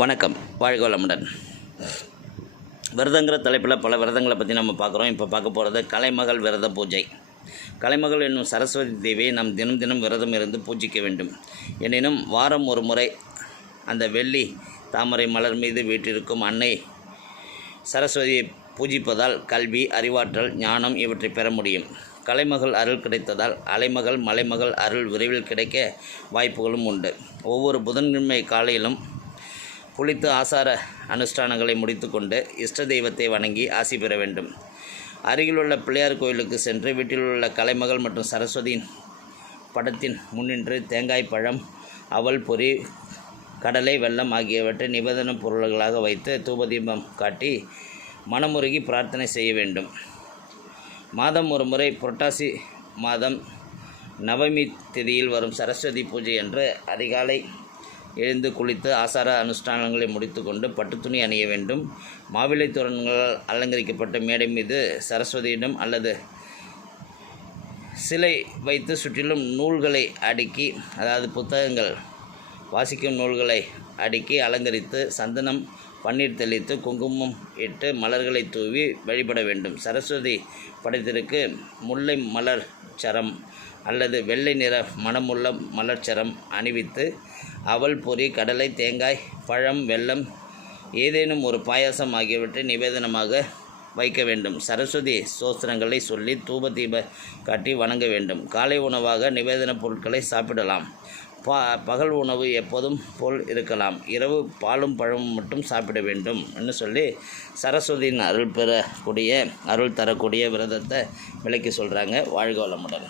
வணக்கம். வாழ்க வளமுடன். விரதங்கிற தலைப்பில் பல விரதங்களை பற்றி நம்ம பார்க்குறோம். இப்போ பார்க்க போகிறது கலைமகள் விரத பூஜை. கலைமகள் என்னும் சரஸ்வதி தேவியை நாம் தினம் தினம் விரதம் இருந்து பூஜிக்க வேண்டும். எனினும் வாரம் ஒரு முறை அந்த வெள்ளி தாமரை மலர் மீது வீட்டிருக்கும் அன்னை சரஸ்வதியை பூஜிப்பதால் கல்வி அறிவாற்றல் ஞானம் இவற்றை பெற முடியும். கலைமகள் அருள் கிடைத்ததால் அலைமகள் மலைமகள் அருள் விரைவில் கிடைக்க வாய்ப்புகளும் உண்டு. ஒவ்வொரு புதன்கிழமை காலையிலும் குளித்து ஆசார அனுஷ்டானங்களை முடித்துக்கொண்டு இஷ்ட தெய்வத்தை வணங்கி ஆசி பெற வேண்டும். அருகிலுள்ள பிள்ளையார் கோயிலுக்கு சென்று வீட்டில் உள்ள கலைமகள் மற்றும் சரஸ்வதியின் படத்தின் முன்னின்று தேங்காய் பழம் அவல் பொரி கடலை வெள்ளம் ஆகியவற்றை நிபந்தன பொருள்களாக வைத்து தூபதீபம் காட்டி மனமுருகி பிரார்த்தனை செய்ய வேண்டும். மாதம் ஒரு முறை புரட்டாசி மாதம் நவமி திதியில் வரும் சரஸ்வதி பூஜை என்று அதிகாலை எழுந்து குளித்து ஆசார அனுஷ்டானங்களை முடித்துக்கொண்டு பட்டுத்துணி அணிய வேண்டும். மாவிலை தோரணங்களால் அலங்கரிக்கப்பட்ட மேடை மீது சரஸ்வதியிடம் அல்லது சிலை வைத்து சுற்றிலும் நூல்களை அடுக்கி அதாவது புத்தகங்கள் வாசிக்கும் நூல்களை அடுக்கி அலங்கரித்து சந்தனம் பன்னீர் தெளித்து குங்குமம் இட்டு மலர்களை தூவி வழிபட வேண்டும். சரஸ்வதி படத்திற்கு முல்லை மலர் சரம். அல்லது வெள்ளை நிற மனமுள்ள மலர்ச்சரம் அணிவித்து அவல் பொறி கடலை தேங்காய் பழம் வெல்லம் ஏதேனும் ஒரு பாயாசம் ஆகியவற்றை நிவேதனமாக வைக்க வேண்டும். சரஸ்வதி சோஸ்திரங்களை சொல்லி தூப தீப காட்டி வணங்க வேண்டும். காலை உணவாக நிவேதன பொருட்களை சாப்பிடலாம். பா பகல் உணவு எப்போதும் போல் இருக்கலாம். இரவு பாலும் பழமும் மட்டும் சாப்பிட வேண்டும் என்று சொல்லி சரஸ்வதியின் அருள் பெறக்கூடிய அருள் தரக்கூடிய விரதத்தை விலைக்கு சொல்கிறாங்க வாழ்க வளமுடன்.